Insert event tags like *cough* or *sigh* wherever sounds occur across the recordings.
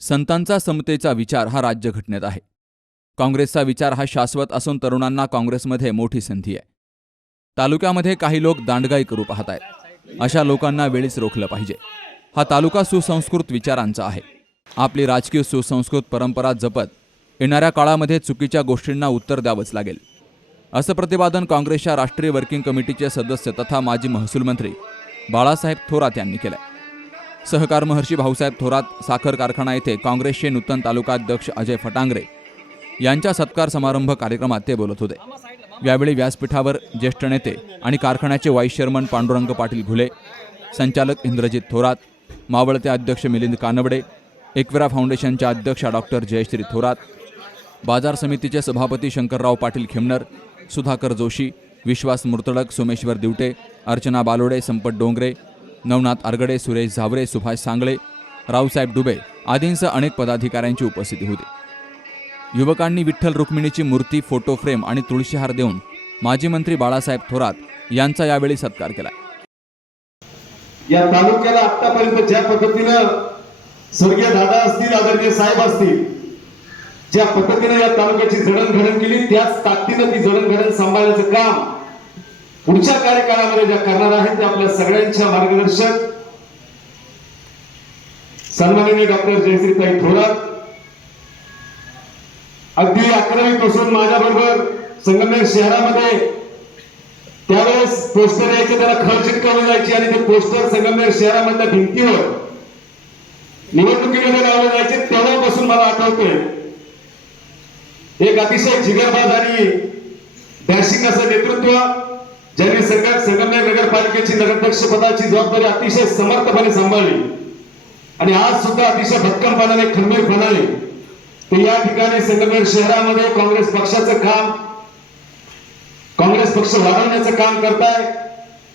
संतांचा समतेचा विचार हा राज्यघटनेत आहे. काँग्रेसचा विचार हा शाश्वत असून तरुणांना काँग्रेसमध्ये मोठी संधी आहे. तालुक्यामध्ये काही लोक दांडगाई करू पाहत आहेत. अशा लोकांना वेळीच रोखलं पाहिजे. हा तालुका सुसंस्कृत विचारांचा आहे. आपली राजकीय सुसंस्कृत परंपरा जपत येणाऱ्या काळामध्ये चुकीच्या गोष्टींना उत्तर द्यावंच लागेल. असं प्रतिपादन काँग्रेसच्या राष्ट्रीय वर्किंग कमिटीचे सदस्य तथा माजी महसूल मंत्री बाळासाहेब थोरात यांनी केलं सहकार महर्षी भाऊसाहेब थोरात साखर कारखाना येथे काँग्रेसचे नूतन तालुकाध्यक्ष अजय फटांगरे यांच्या सत्कार समारंभ कार्यक्रमात ते बोलत होते. यावेळी व्यासपीठावर ज्येष्ठ नेते आणि कारखान्याचे व्हाईस चेअरमन पांडुरंग पाटील घुले संचालक इंद्रजित थोरात मावळते अध्यक्ष मिलिंद कानवडे एकविरा फाउंडेशनच्या अध्यक्षा डॉक्टर जयश्री थोरात बाजार समितीचे सभापती शंकरराव पाटील खेमनर सुधाकर जोशी विश्वास मुर्तडक सोमेश्वर दिवटे अर्चना बालोडे संपत डोंगरे नवनाथ आरगडे सुरेश झावरे सुभाष सांगळे रावसाहेब डुबे आदींसह अनेक पदाधिकाऱ्यांची उपस्थिती होती. युवकांनी विठ्ठल रुक्मिणीची मूर्ती फोटो फ्रेम आणि तुळशीहार देऊन माजी मंत्री बाळासाहेब थोरात यांचा यावेळी सत्कार केला. या तालुक्याला आतापर्यंत ज्या पद्धतीनं स्वर्गीय दादा असतील आदरणीय साहेब असतील ज्या पद्धतीनं या तालुक्याची जडणघडण केली त्याच ताकदीनं ती जडणघडण सांभाळण्याचं काम पुढच्या कार्यकाळामध्ये ज्या करणार आहेत त्या आपल्या सगळ्यांच्या मार्गदर्शक सन्माननीय डॉक्टर जयश्रीताई थोरात. अगदी अकरावी पासून माझ्या बरोबर संगमनेर शहरामध्ये त्यावेळेस पोस्टर यायचे त्याला खळ चिटकवली जायची आणि ते पोस्टर संगमनेर शहरामधल्या भिंतीवर निवडणुकीमध्ये लावले जायचे तेव्हापासून मला आठवतोय. एक अतिशय जिगरबाज आणि डॅशिंग असं नेतृत्व ज्यांनी संघ संगमनेर नगरपालिकेची नगरपक्ष पदाची जबाबदारी अतिशय समर्थपणे सांभाळली. आणि आज सुद्धा अतिशय भक्कमपणाने खंबीरपणाने ते या ठिकाणी संगमनेर शहरामध्ये काँग्रेस पक्षाचं काम काँग्रेस पक्ष वाढवण्याचं काम करताय.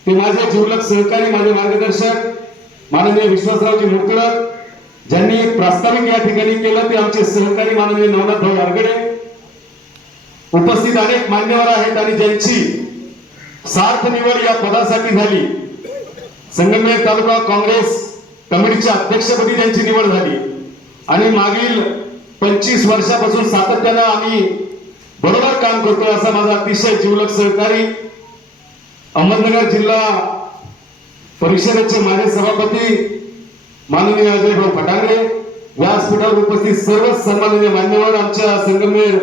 ते माझे जिवलक सहकारी माझे मार्गदर्शक माननीय विश्वासरावजी मुरकुळक ज्यांनी प्रास्ताविक या ठिकाणी केलं ते आमचे सहकारी माननीय नवनाथ भाऊ आरगडे उपस्थित अनेक मान्यवर आहेत आणि ज्यांची सार्थ निवड या पदासाठी झाली. संगमनेर तालुका काँग्रेस कमिटीच्या अध्यक्षपदी त्यांची निवड झाली. आणि मागील पंचवीस वर्षापासून सातत्यानं आम्ही बरोबर काम करतोय असा माझा अतिशय जिवलक सहकारी अहमदनगर जिल्हा परिषदेचे माझे सभापती माननीय अजय भाऊ फटांगरे व्यासपीठावर उपस्थित सर्व सन्माननीय मान्यवर आमच्या संगमनेर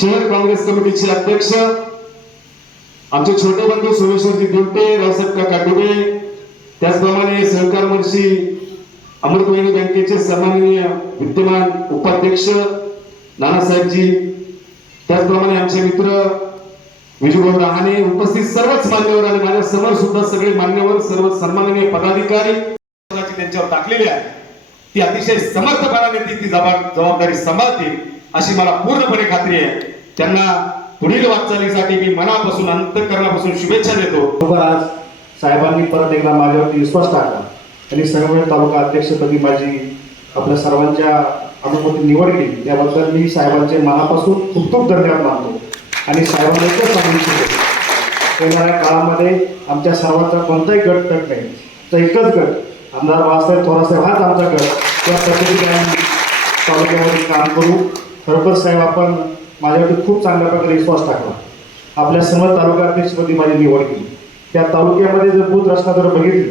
शहर काँग्रेस कमिटीचे अध्यक्ष आमचे छोटे बंधू सोमेश्वरजी गुंटे रावसाहेब काका डुबे त्याचप्रमाणे सहकार महर्षी अमृतवाहिनी बँकेचे सन्माननीय विद्यमान उपाध्यक्ष नानासाहेबजी त्याचप्रमाणे आमचे मित्र विजूभाऊ रहाणे उपस्थित सर्वच मान्यवर आणि माझ्यासमोर सुद्धा सगळे मान्यवर सर्व सन्माननीय पदाधिकारी त्यांच्यावर टाकलेली आहे. ती अतिशय समर्थपणाने ती ती जबाब- जबाबदारी सांभाळतील अशी मला पूर्णपणे खात्री आहे. त्यांना पुढील वाटचालीसाठी मी मनापासून अंतकरणापासून शुभेच्छा देतो. बरोबर आज साहेबांनी परत एकदा माझ्यावरती विश्वास टाकला. आणि सर्व तालुका अध्यक्षपदी माझी आपल्या सर्वांच्या अनुमती निवड केली. त्याबद्दल मी साहेबांचे मनापासून खूप खूप धन्यवाद मानतो. आणि साहेबांना एकच सांगू इच्छितो. येणाऱ्या काळामध्ये आमच्या सर्वांचा कोणताही गट तट नाही. तर एकच गट आमदार बाळासाहेब थोरासाहेब हाच आमचा गट. त्या पद्धतीने आम्ही तालुक्यामध्ये काम करू. खरोखर साहेब आपण माझ्यावरती खूप चांगल्या प्रकारे विश्वास टाकला. आपल्या समज तालुका अध्यक्षपदी माझी निवड केली. त्या तालुक्यामध्ये जर बूथ रचना जर बघितली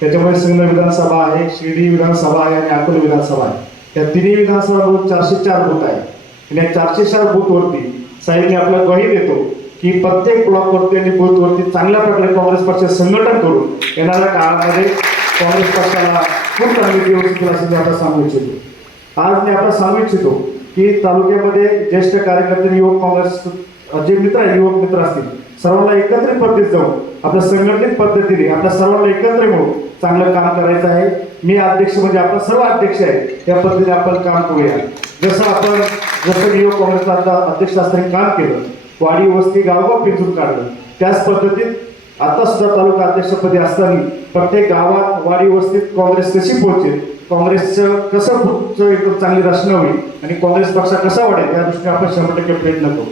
त्याच्यामध्ये सिंग विधानसभा आहे शिर्डी विधानसभा आहे आणि अकोले विधानसभा आहे. या तिन्ही विधानसभा बूथ चारशे चार बूथ आहे आणि या चारशे चार बूथवरती साहेबांनी आपला ग्वाही देतो की प्रत्येक ब्लॉकवरती आणि बूथवरती चांगल्या प्रकारे काँग्रेस पक्ष संघटन करून येणाऱ्या काळामध्ये काँग्रेस पक्षाला खूप चांगली व्यवस्थित असेल आता सांगू इच्छितो. आज मी आता सांगू इच्छितो की तालुक्यामध्ये ज्येष्ठ कार्यकर्ते युवक काँग्रेस जे मित्र आहे युवक मित्र असतील सर्वांना एकत्रित पद्धतीत जाऊन आपल्या संघटित पद्धतीने आपल्या सर्वांना एकत्र मिळून चांगलं काम करायचं आहे. मी अध्यक्ष म्हणजे आपला सर्व अध्यक्ष आहे. त्या पद्धतीने आपण काम करूया. जसं आपण जसं युवक काँग्रेसचा आता अध्यक्ष असताना काम केलं वाडी वस्ती गावगाव पिंजून काढलं त्याच पद्धतीत आता सुद्धा तालुका अध्यक्षपदी असताना प्रत्येक गावात वाडी वस्तीत काँग्रेस कशी पोहोचेल काँग्रेसचं कसं पुढचं एकदम चांगली रचना होईल आणि काँग्रेस पक्षा कसा वाढेल या दृष्टीने आपण शंभर टक्के प्रयत्न करू.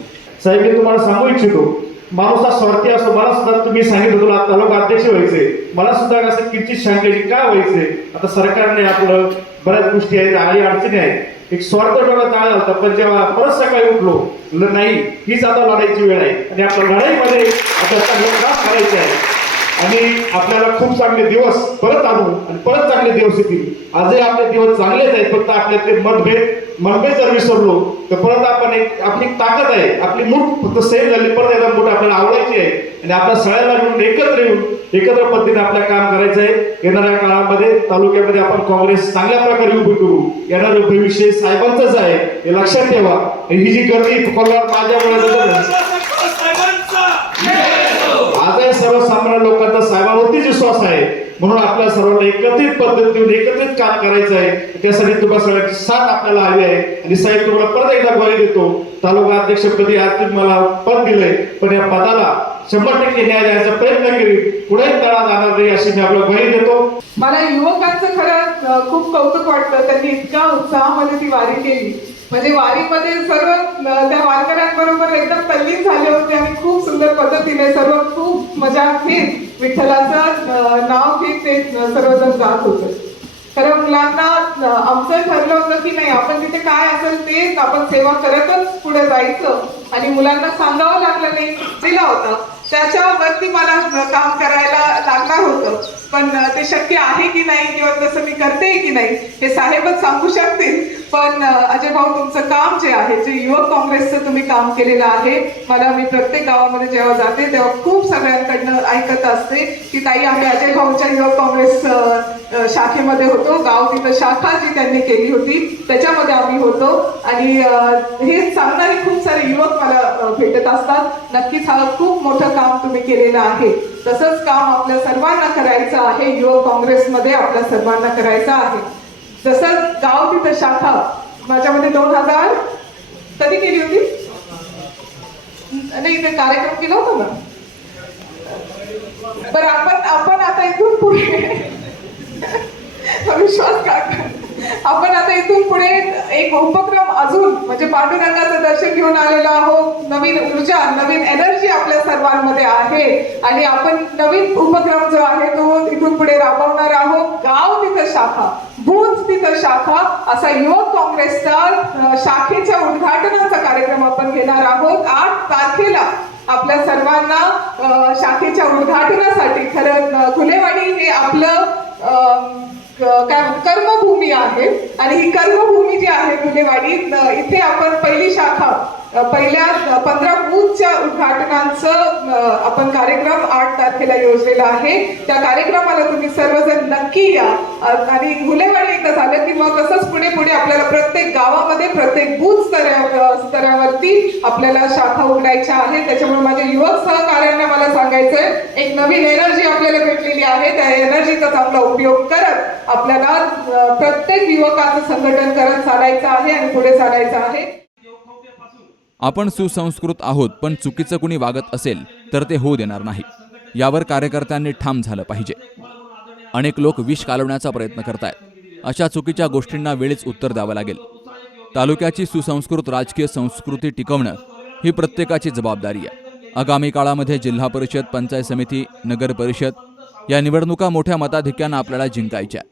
साहेब मी तुम्हाला सांगू इच्छितो माणूस हा स्वार्थी असो मला सुद्धा तुम्ही सांगितलं तुला तालुका अध्यक्ष व्हायचे. मला सुद्धा असं किंचित सांगायची का व्हायचे? आता सरकारने आपलं बऱ्याच गोष्टी आहेत आळी अडचणी आहेत. एक स्वार्थ डोळा काळ होता पण जेव्हा परत सकाळी उठलो नाही हीच आता लढायची वेळ आहे. आणि आपल्या लढाईमध्ये आता करायची आहे. आणि आपल्याला खूप चांगले दिवस परत आणू आणि परत चांगले दिवस येतील. आजही आपले दिवस चांगलेच आहेत फक्त आपले ते मतभेद मतभेद जर विसरलो तर परत आपण एक आपली ताकद आहे आपली मूठ फक्त सेल झाली परत एकदा मूठ आपल्याला आवडायची आहे. आणि आपल्या सगळ्यांना मिळून एकत्र येऊन एकत्र पद्धतीने आपल्याला काम करायचं आहे. येणाऱ्या काळामध्ये तालुक्यामध्ये आपण काँग्रेस चांगल्या प्रकारे उभी करू. येणारं भविष्य साहेबांचंच आहे हे लक्षात ठेवा. ही जी गर्दी माझ्यामुळे आजही सर्वसामान्य लोकांचा साहेबांवरतीच विश्वास आहे. म्हणून आपल्या सर्वांना एकत्रित पद्धतीने एकत्रित काम करायचं आहे. त्यासाठी तुम्हाला सगळ्यांची साथ आपल्याला हवी आहे. आणि साहेब तुम्हाला परत एकदा ग्वाही देतो. तालुका अध्यक्षपदी आज तुम्ही मला पद दिलंय. पण या पदाला शंभर टक्के न्याय द्यायचा प्रयत्न करीन. पुढे तळा जाणार नाही अशी मी आपल्याला ग्वाही देतो. मला युवकांचं खरं खूप कौतुक वाटतं. त्यांनी इतका उत्साहामध्ये ती वारी केली. म्हणजे वारीमध्ये सर्व त्या वारकऱ्यांबरोबर एकदम तल्लीन झाले होते आणि खूप सुंदर पद्धतीने सर्व खूप मजा घेत विठ्ठलाचं नाव घेत ते सर्वजण जात होते. खरं मुलांना आमचं ठरलं होतं की नाही आपण तिथे काय असेल तेच आपण सेवा करतच पुढे जायचं. आणि मुलांना सांगावं लागलं नाही दिला होता. त्याच्यावरती मला काम करायला लागणार होतं. पण ते शक्य आहे की नाही किंवा तसं मी करते की नाही हे साहेबच सांगू शकतील. पण अजय भाऊ तुमचं काम जे आहे जे युवक काँग्रेसचं तुम्ही काम केलेलं आहे मला मी प्रत्येक गावामध्ये जेव्हा जाते तेव्हा खूप सगळ्यांकडनं ऐकत असते की ताई आम्ही अजय भाऊच्या युवक काँग्रेस शाखेमध्ये होतो. गाव तिथं शाखा जी त्यांनी केली होती त्याच्यामध्ये आम्ही होतो. आणि हे सांगणारे खूप सारे युवक मला भेटत असतात. नक्कीच हा खूप मोठं काम तुम्ही केलेलं आहे. तसंच काम आपल्या सर्वांना करायचं आहे. युवक काँग्रेसमध्ये आपल्या सर्वांना करायचं आहे. जसं गाव तिथं शाखा माझ्यामध्ये दोन हजार कधी केली होती? नाही ते कार्यक्रम केला होता ना? बरं आपण आपण आता इथून पुढे विश्वास आपण आता इथून पुढे एक उपक्रम अजून म्हणजे पांडुरंगाचं दर्शन घेऊन आलेलो आहोत. नवीन ऊर्जा नवीन एनर्जी आपल्या सर्वांमध्ये आहे. आणि आपण नवीन उपक्रम जो आहे तो इथून पुढे राबवणार आहोत. गाव तिथं शाखा बूथ तिथं शाखा असा युवक काँग्रेसचा शाखेच्या उद्घाटनाचा कार्यक्रम आपण घेणार आहोत. आठ तारखेला आपल्या सर्वांना शाखेच्या उद्घाटनासाठी खरं खुलेवाडी हे आपलं काय कर्मभूमी आहे. आणि ही कर्मभूमी जी आहे गुन्हेवाडी इथे आपण पहिली शाखा पहिल्या पंधरा बूथच्या उद्घाटनांचं आपण कार्यक्रम आठ तारखेला योजलेला आहे. त्या कार्यक्रमाला तुम्ही सर्वजण नक्की या. आणि घुलेवाडी एकदा झालं की मग तसंच पुढे पुढे आपल्याला प्रत्येक गावामध्ये प्रत्येक बूथ स्तरा स्तरावरती आपल्याला शाखा उघडायच्या आहेत. त्याच्यामुळे माझ्या युवक सहकार्यांना मला सांगायचंय एक नवीन एनर्जी आपल्याला भेटलेली आहे. त्या एनर्जीचा चांगला उपयोग करत आपल्याला प्रत्येक युवकाचं संघटन करत चालायचं आहे आणि पुढे चालायचं आहे. आपण सुसंस्कृत आहोत पण चुकीचं कुणी वागत असेल तर ते होऊ देणार नाही. यावर कार्यकर्त्यांनी ठाम झालं पाहिजे. अनेक लोक विष कालवण्याचा प्रयत्न करतायत. अशा चुकीच्या गोष्टींना वेळीच उत्तर द्यावं लागेल. तालुक्याची सुसंस्कृत राजकीय संस्कृती टिकवणं ही प्रत्येकाची जबाबदारी आहे. आगामी काळामध्ये जिल्हा परिषद पंचायत समिती नगर परिषद या निवडणुका मोठ्या मताधिक्यानं आपल्याला जिंकायच्या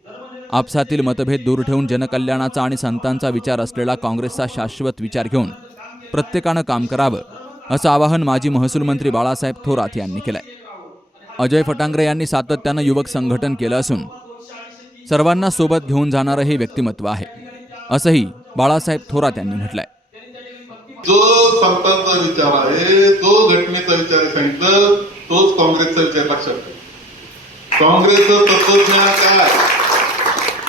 आपसातील मतभेद दूर ठेवून जनकल्याणाचा आणि संतांचा विचार असलेला काँग्रेसचा शाश्वत विचार घेऊन प्रत्येकानं काम करावं असं आवाहन माजी महसूल मंत्री बाळासाहेब थोरात यांनी केलंय. अजय फटांगरे यांनी सातत्यानं युवक संघटन केलं असून सर्वांना सोबत घेऊन जाणारं हे व्यक्तिमत्व आहे असंही बाळासाहेब थोरात यांनी म्हटलंय. जो संतांचा विचार आहे जो घटनेचा विचार सांगितलं तोच काँग्रेसचा विचार लक्षात ठेवा. काँग्रेसचं तत्वज्ञान काय?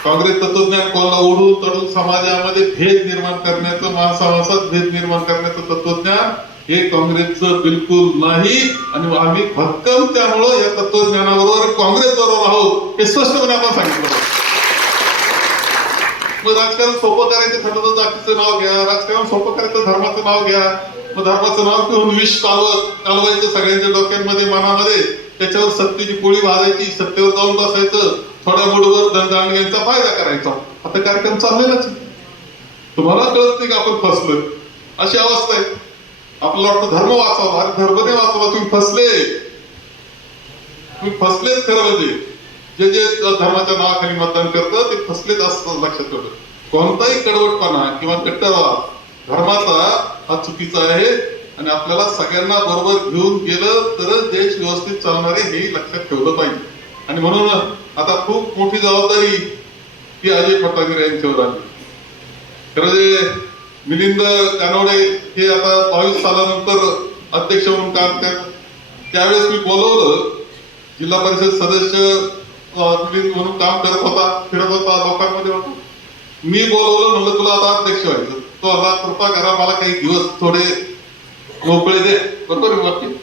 काँग्रेस तत्वज्ञान कोणाला ओढून तडून समाजामध्ये भेद निर्माण करण्याचं महासमासात भेद निर्माण करण्याचं तत्वज्ञान हे काँग्रेसचं बिलकुल नाही. आणि आम्ही भक्कम त्यामुळं या तत्वज्ञानाबरोबर काँग्रेस बरोबर आहोत हे स्पष्टपणे आपण सांगितलं मग राजकारण सोपं करायचं ठरलं तर जातीचं नाव घ्या राजकारण सोपं करायचं धर्माचं नाव घ्या. मग धर्माचं नाव घेऊन विष कालवत कालवायचं सगळ्यांच्या डोक्यांमध्ये मनामध्ये. त्याच्यावर सत्तेची पोळी वाजायची सत्तेवर जाऊन बसायचं. थोड्या मुठभर धनदांडग्यांचा फायदा करायचा. आता कार्यक्रम चाललेलाच आहे. तुम्हाला कळत नाही का आपण फसलोय? अशी अवस्था आहे. आपल्याला वाटतं धर्म वाचावा. अरे धर्म नाही वाचावा. तुम्ही फसले. तुम्ही फसलेच खरं म्हणजे. जे जे धर्माच्या नावाखाली मतदान करतं ते फसलेच असतात लक्षात ठेवलं कोणताही कडवटपणा किंवा कट्टरवाद धर्माचा हा चुकीचा आहे आणि आपल्याला सगळ्यांना बरोबर घेऊन गेलं तरच देश व्यवस्थित चालणार आहे हे लक्षात ठेवलं पाहिजे. आणि म्हणून आता खूप मोठी जबाबदारी ही अजय फटांगरे यांच्यावर आली. खरं जे मिलिंद कानवडे हे आता बावीस सालानंतर अध्यक्ष म्हणून काम करतात. त्यावेळेस मी बोलवलं जिल्हा परिषद सदस्य मिलिंद म्हणून काम करत होता फिरत होता लोकांमध्ये होता. मी बोलवलं म्हणलं तुला आता अध्यक्ष व्हायचं. तो आता कृपा करा मला काही दिवस थोडे मोकळे दे. बरोबर आहे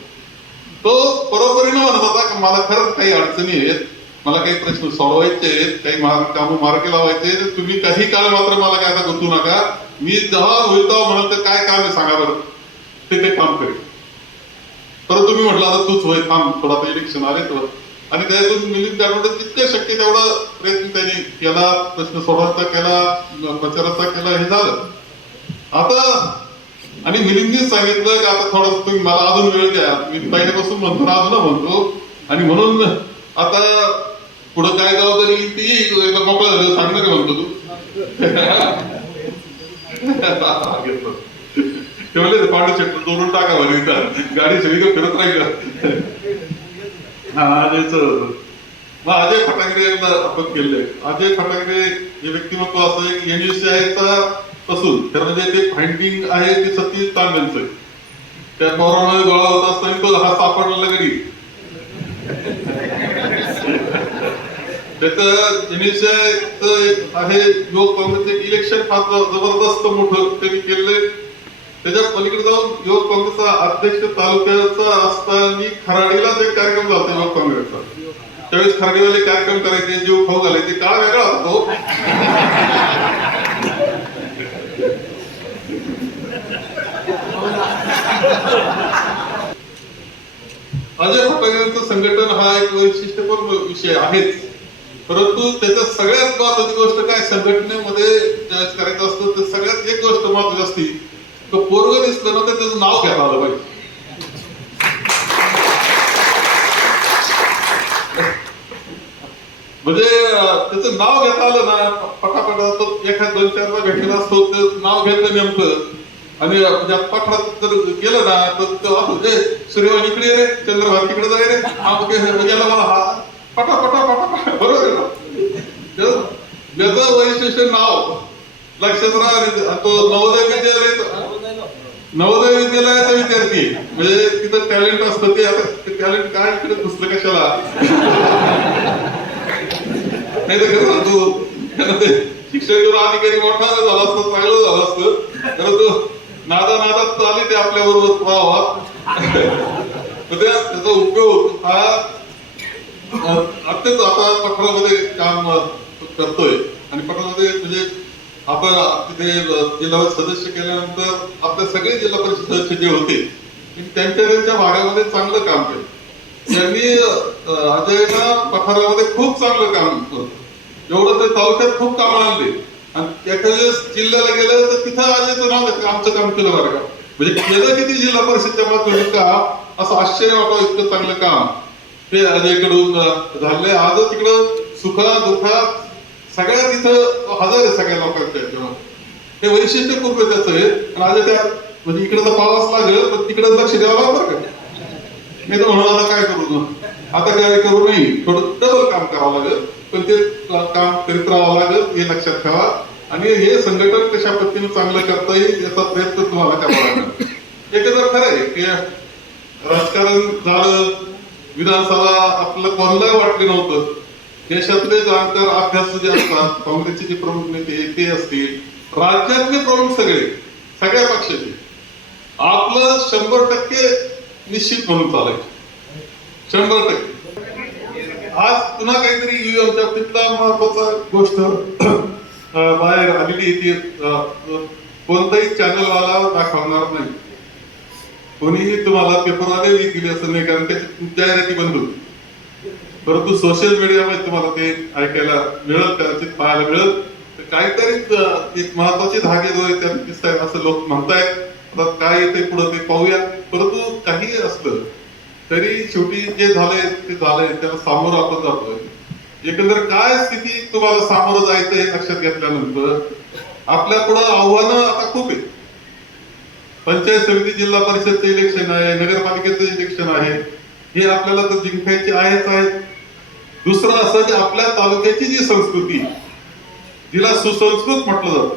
तो बरोबरीनं म्हणत होता की मला खरंच काही अडचणी आहेत. मला काही प्रश्न सोडवायचे काही काही मार्ग लावायचे तुम्ही काही काळ मात्र मला काय आता गुंतू नका. मी जेव्हा होईल तेव्हा म्हणाल तर काय काम आहे सांगा बरं. ते ते काम करेल परत तुम्ही म्हटलं आता तूच होय थांब थोडा आता इलेक्शन आले तर. आणि त्यातून मिलिंद गाडवडे जितके शक्य तेवढा प्रयत्न त्यांनी केला प्रश्न सोडवायचा केला प्रचाराचा केला हे झालं. आता आणि मिलिंदनीच सांगितलं की आता थोडस तुम्ही मला अजून वेळ द्या. मी पहिल्यापासून म्हणतो अजून म्हणतो. आणि म्हणून आता पुढं काय जबाबदारी येईल ती येईल. एकदा मोकळं झालं सांगणार आहे म्हणतो तू. ठेवले पाणी म्हणले पांडू चक्र जोडून टाका बरं गाडी सगळीकडे फिरत राहील. हा अजयच मग अजय फटांगरे यांना आपण केले अजय फटांगरे हे व्यक्तिमत्व असं आहे की एनएससीआयचा पासून तर म्हणजे ते फाइंडिंग आहे ते सतीश तांबेंचं आहे. त्या पोरामध्ये गोळा होत असताना तो हा सापडला घरी त्याचं एनएससीआयचं आहे युवक काँग्रेसचे इलेक्शन फार जबरदस्त मोठं त्यांनी केलंय. त्याच्या पलीकडे जाऊन युवक काँग्रेसचा अध्यक्ष तालुक्याचा असताना खराडीलाच एक कार्यक्रम झाला युवक काँग्रेसचा त्यावेळेस खराडीवाले कार्यक्रम करायचे जीव खाऊ घालायचे. काळ वेगळा होतो अजय फटांग्यांचं संघटन हा एक वैशिष्ट्यपूर्ण विषय आहेच. परंतु त्याच्यात सगळ्यात महत्वाची गोष्ट काय? संघटनेमध्ये जज करायचं असतं तर सगळ्यात एक गोष्ट महत्वाची असती तो पोरग दिसलं ना तर त्याचं नाव घ्यायला आलं पाहिजे. म्हणजे त्याचं नाव घेता आलं ना पटापटा तो एखाद दोन चारला भेटलेला असतो ते नाव घेतलं नेमकं. आणि म्हणजे पठारात जर गेलं ना तर तो असं, सूर्यवान इकडे रे चंद्रभान तिकडे जाय रे. हा म्हणजे मला हा. पटा पटा पटा बरोबर त्याचं- वैशिष्ट्य नाव. लक्षात राहा तो नवोदय विद्यालय नवोदय विद्यालयाचा विद्यार्थी. म्हणजे तिथं टॅलेंट असतं ते. आता टॅलेंट काय तिकडे घुसलं कशाला? नाही तर कसं तू ते शिक्षण घेऊन अधिकारी मोठा झाला असतं चांगलं झालं असतं. तर तो नादा नादात आले ते आपल्या बरोबर प्रवाहात त्याचा उपयोग हा अत्यंत आता पठारामध्ये काम करतोय. आणि पठारामध्ये म्हणजे आपण तिथे जिल्हा सदस्य केल्यानंतर आपले सगळे जिल्हा परिषद सदस्य जे होते म्हणजे त्यांच्या त्यांच्या भागामध्ये चांगलं काम केलं. त्यांनी अं, अजयना पठारामध्ये खूप चांगलं काम केलं. एवढं ते तालुक्यात खूप काम आणले. आणि त्याच्या जिल्ह्याला गेलं तर तिथं अजयचं नाव आमचं काम केलं बरं का. म्हणजे केलं किती जिल्हा परिषदच्या माध्यमातून का? असं आश्चर्य वाटावं इतकं चांगलं काम. ते अजयकडून झाले आज तिकडं सुखा दुखा. सगळ्या तिथं हजर आहे सगळ्या लोकांच्या ह्याच्यावर हे वैशिष्ट्य खूप आहे त्याचं हे. राजा त्या म्हणजे इकडे तर पावाच लागेल पण तिकडे लक्ष द्यावं लागणार का? मी तर म्हणून आता काय करू आता काय करू नाही. थोडं डबल काम करावं लागेल. पण ते काम करीत राहावं लागेल हे लक्षात ठेवा. आणि हे संघटन कशा पद्धतीने चांगलं करता येईल याचा प्रयत्न तुम्हाला करावा लागेल. एकंदर तर खरं आहे. की राजकारण झालं विधानसभा आपलं कोणालाही वाटले नव्हतं. देशातले जाणकार अभ्यास जे असतात काँग्रेसचे जे प्रमुख नेते ते असतील राज्यातले प्रमुख सगळे सगळ्या पक्षाचे आपलं शंभर टक्के निश्चित म्हणून चालायचं. शंभर टक्के. आज पुन्हा काहीतरी ईव्हीएमच्या बाबतीतला महत्त्वाचा गोष्ट बाहेर आलेली येते ती कोणताही चॅनलवाला दाखवणार नाही. कोणीही तुम्हाला पेपरवाले दिली असं नाही कारण त्याची जाहिराती बंद होती. परंतु सोशल मीडियामध्ये तुम्हाला ते ऐकायला मिळत कदाचित पाहायला मिळत तर काहीतरी एक महत्त्वाचे धागे जो आहे त्यात दिसत आहेत असं लोक म्हणतायत. आता काय येते पुढे ते पाहूया. परंतु काही असलं तरी शेवटी जे झालंय ते झालंय. त्याला सामोरं आपण जातोय. एकंदर काय स्थिती तुम्हाला सामोरं जायचं हे लक्षात घेतल्यानंतर आपल्या पुढं आव्हानं आता खूप आहेत. पंचायत समिती जिल्हा परिषदचं इलेक्शन आहे नगरपालिकेचं इलेक्शन आहे. हे आपल्याला तर जिंकायचे आहेच आहे दुसरं असं की आपल्या तालुक्याची जी संस्कृती जिला सुसंस्कृत म्हटलं जातं.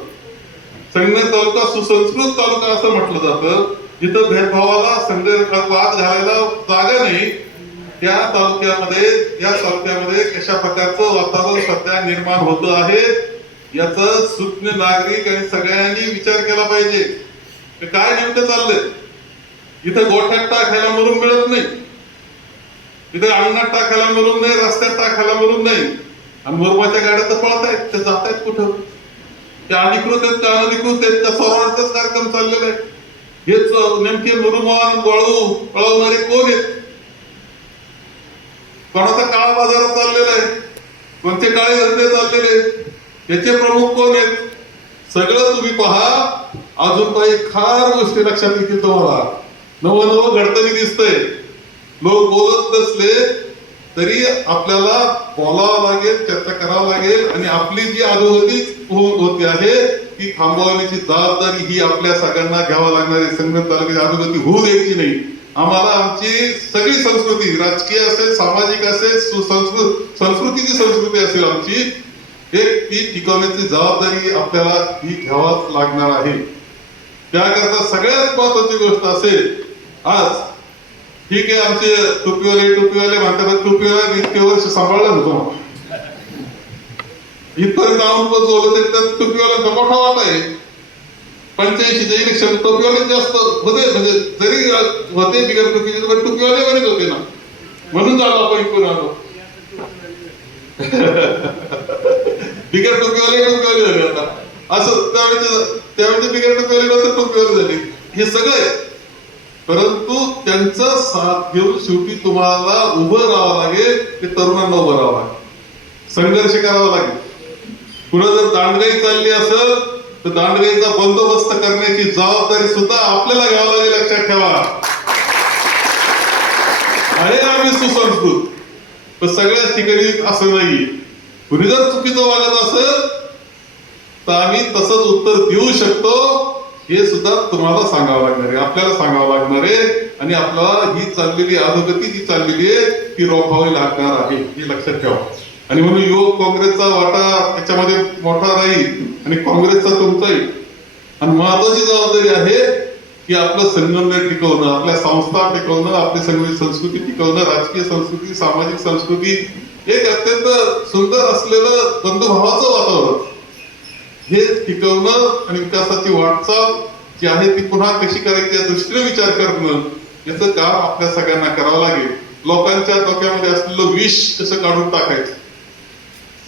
संगमेर तालुका सुसंस्कृत तालुका असं म्हटलं जातं. जिथं भेदभावाला संघर्ष वाद घालायला जागा नाही त्या तालुक्यामध्ये या तालुक्यामध्ये कशा प्रकारचं वातावरण सध्या निर्माण होत आहे याच सुज्ञ नागरिक आणि सगळ्यांनी विचार केला पाहिजे. ते काय नेमकं चाललंय? इथं गोठ्यात टाकायला मरून मिळत नाही. इथं अंगणात टाकायला मिळून नाही रस्त्यात टाकायला मिळून नाही. आणि मुरबाच्या गाड्या तर पळत आहेत ते जात आहेत कुठं? त्या अधिकृत आहेत त्या अनधिकृत आहेत? त्या स्वराज्याचाच कार्यक्रम चाललेला आहे. हेच नेमके मुरुमान वळू पळवणारे कोण आहेत? कोणाचा काळा बाजारात चाललेला आहे? कोणते काळे धंदे चाललेले आहेत? याचे प्रमुख कोण आहेत? सगळं तुम्ही पहा. अजून काही खार गोष्टी लक्षात येतील तुम्हाला. नवं नवं घडताना दिसतंय. लोक बोलत नसले तरी आपल्याला बोलावं लागेल चर्चा करावं लागेल आणि आपली जी अधोगती होती आहे ती थांबवण्याची जबाबदारी ही आपल्या सगळ्यांना घ्यावं लागणारी संगम तालुक्याची अधोगती होऊ द्यायची नाही. आम्हाला आमची सगळी संस्कृती राजकीय असेल सामाजिक असेल सुसंस्कृत संस्कृतीची संस्कृती असेल आमची एक ती टिकवण्याची जबाबदारी आपल्याला ही घ्यावाच लागणार आहे. त्याकरता सगळ्यात महत्वाची गोष्ट असेल आज ठीक आहे आमचे टोपीवाले टोपीवाले म्हणतात टोपीवाला इतके वर्ष सांभाळलं ना. इथपर्यंत आणून पोचवलं तरी त्यात टोपीवाल्यांचा मोठा वाटा आहे पंच्याऐंशीच्या इलेक्शन टोपीवाले जास्त होते म्हणजे जरी होते बिगर टोपीचे तर टोपीवाले बरेच होते ना. म्हणून झालं आपण इकडून आलो. बिगर टोपीवाले टोपीवाली झाली आता. असं त्यावेळेचे त्यावेळेचे बिगर टोपीवाली नंतर टोपीवाली झाले. हे सगळं परंतु त्यांचा साथ घेऊन शेवटी तुम्हाला उभं राहावं लागेल ते तरुणांना उभं राहावं लागेल. संघर्ष करावा लागेल. पुढे जर दांडगाई चालली असेल तर दांडगाईचा बंदोबस्त करण्याची जबाबदारी सुद्धा आपल्याला घ्यावं लागेल लक्षात ठेवा. आहे आम्ही सुसंस्कृत. पण सगळ्याच ठिकाणी असं नाही कुणी जर चुकीचं वागत असेल तर आम्ही तसंच उत्तर देऊ शकतो. हे सुद्धा तुम्हाला सांगावं लागणार आहे. आपल्याला सांगावं लागणार आहे. आणि आपल्याला ही चाललेली अधोगती जी चाललेली आहे ती रोखावी लागणार आहे. हे लक्षात ठेवा. आणि म्हणून युवक काँग्रेसचा वाटा याच्यामध्ये मोठा राहील आणि काँग्रेसचा तुमचाही. आणि महत्वाची जबाबदारी आहे की आपलं संगमनेर टिकवणं आपल्या संस्था टिकवणं आपली सगळी संस्कृती टिकवणं राजकीय संस्कृती सामाजिक संस्कृती एक अत्यंत सुंदर असलेलं बंधुभावाचं वातावरण. हे टिकवणं आणि विकासाची वाटचाल जी आहे ती पुन्हा कशी करायची या दृष्टीने विचार करणं याचं काम आपल्या सगळ्यांना करावं लागेल. लोकांच्या डोक्यामध्ये असलेलं विष कसं काढून टाकायचं?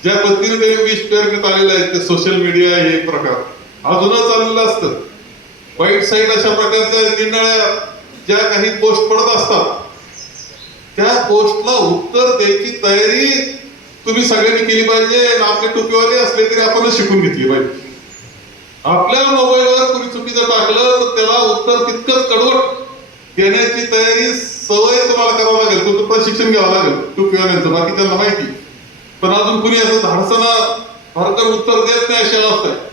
ज्या पद्धतीने ते विष करण्यात आलेलं आहे ते सोशल मीडिया हे एक प्रकार. अजूनच चाललेलं असतं. वाईट साईड अशा प्रकारच्या निरनिळ्या ज्या काही पोस्ट पडत असतात त्या पोस्टला उत्तर द्यायची तयारी तुम्ही सगळ्यांनी केली पाहिजे आपले टोपीवाले असले तरी आपण शिकून घेतली पाहिजे. आपल्या मोबाईलवर कुणी चुकीचं टाकलं तर त्याला उत्तर तितकंच कडवट देण्याची तयारी सवय तुम्हाला करावं लागेल. तुमचं प्रशिक्षण घ्यावं लागेल टोपीवाल्यांचं बाकी त्यांना माहिती. पण अजून कुणी असं धाडसना भरकर उत्तर देत नाही अशी अवस्था आहे.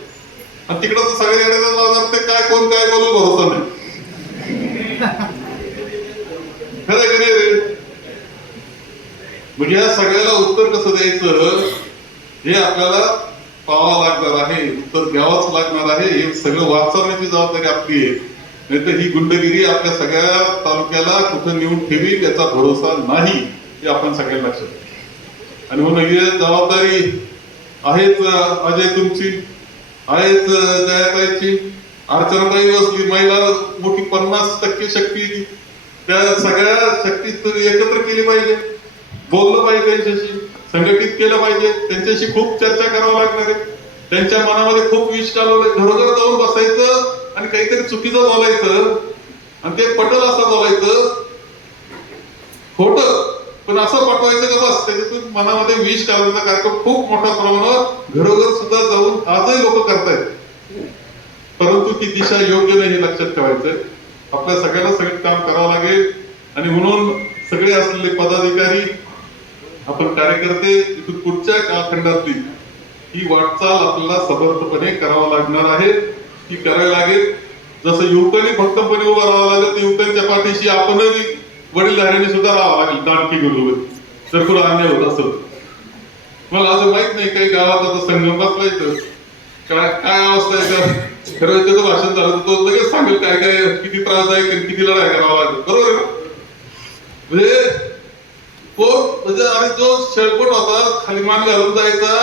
आणि तिकडं तर सगळ्या बाजार ते काय कोण काय बोलू भरोसा नाही. खरं की नाही रे? म्हणजे या सगळ्याला उत्तर कसं द्यायचं? हे आपल्याला पावा लागणार आहे उत्तर द्यावंच लागणार आहे हे सगळं वाचवण्याची जबाबदारी आपली आहे. नाही तर ही गुंडगिरी आपल्या सगळ्या तालुक्याला कुठं नेऊन ठेवी याचा भरोसा नाही हे आपण सगळ्यांना लक्षात आणि म्हणून ही जबाबदारी आहेच अजय तुमची? आहेच जयाताईची अर्चनाताई बसली महिला मोठी पन्नास टक्के शक्ती ती. त्या सगळ्या शक्ती एकत्र केली पाहिजे. बोललं पाहिजे त्यांच्याशी संघटित केलं पाहिजे. त्यांच्याशी खूप चर्चा करावं लागणार आहे. त्यांच्या मनामध्ये खूप विष कालवलंय. घरोघर जाऊन बसायचं आणि काहीतरी चुकीचं बोलायचं आणि ते पटल असं बोलायचं. खोट. पण असं पटवायचं कसं असतं त्याच्यातून मनामध्ये विष घालण्याचा कार्यक्रम खूप मोठ्या प्रमाणावर घरोघर सुद्धा जाऊन आजही लोक करतायत. परंतु ती दिशा योग्य नाही हे लक्षात ठेवायचंय. आपल्या सगळ्यांना सगळं काम करावं लागेल आणि म्हणून सगळे असलेले पदाधिकारी आपण कार्यकर्ते इथून पुढच्या कालखंडातली ही वाटचाल आपल्याला समर्थपणे करावं लागणार आहे. ती करावी लागेल. जसं युवकांनी भक्तपणे उभं राहावं लागेल युवकांच्या पाठीशी आपणही वडीलधाऱ्यांनी सुद्धा राहावं लागेल दानकी गुरु जर कुठं अन्याय होत असत. मला असं माहीत नाही काही गावात आता संगम बसला इथं काय काय अवस्था आहे तर खरं त्याचं भाषण झालं तो लगेच सांगेल काय काय किती त्रास आहे किती लढाई करावा लागेल. बरोबर आहे म्हणजे म्हणजे आणि जो शेळकोट होता खाली मान घालून जायचा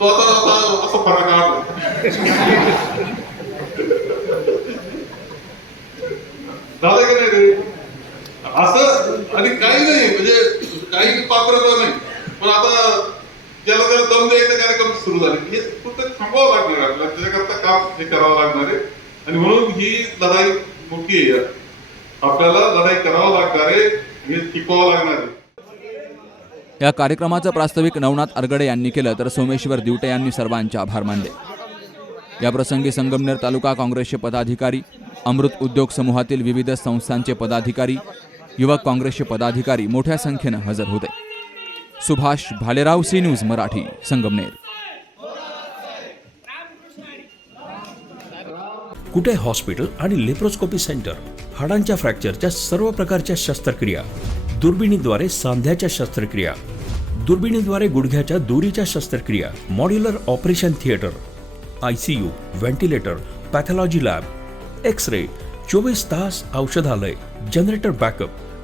तो आता आता असा फरक आला. *laughs* झालं की नाही रे? असं आणि काही नाही म्हणजे काही पात्रता नाही. पण आता ज्याला त्याला दम द्यायचा कार्यक्रम सुरू झाले. हे फक्त थांबावं लागणार आपल्याला त्याच्याकरता काम हे करावं लागणार आहे. आणि म्हणून ही लढाई मोठी आहे. आपल्याला लढाई करावं लागणार आहे. हे टिकवावं लागणार आहे. या कार्यक्रमाचं प्रास्ताविक नवनाथ अरगडे यांनी केलं तर सोमेश्वर दिवटे यांनी सर्वांचे आभार मानले. याप्रसंगी संगमनेर तालुका काँग्रेसचे पदाधिकारी अमृत उद्योग समूहातील विविध संस्थांचे पदाधिकारी युवक काँग्रेसचे पदाधिकारी मोठ्या संख्येनं हजर होते. Subhash Bhalerao C news Marathi Sangamner. Kute hospital आणि लेप्रोस्कोपी सेंटर? हाडांच्या फ्रॅक्चरच्या सर्व प्रकारच्या शस्त्रक्रिया. दुर्बिणीद्वारे सांध्याच्या शस्त्रक्रिया. दुर्बिणीद्वारे गुडघ्याच्या दुरीच्या शस्त्रक्रिया. Modular operation theatre. I C U ventilator pathology lab. X ray चोवीस तास औषधालय. Generator backup.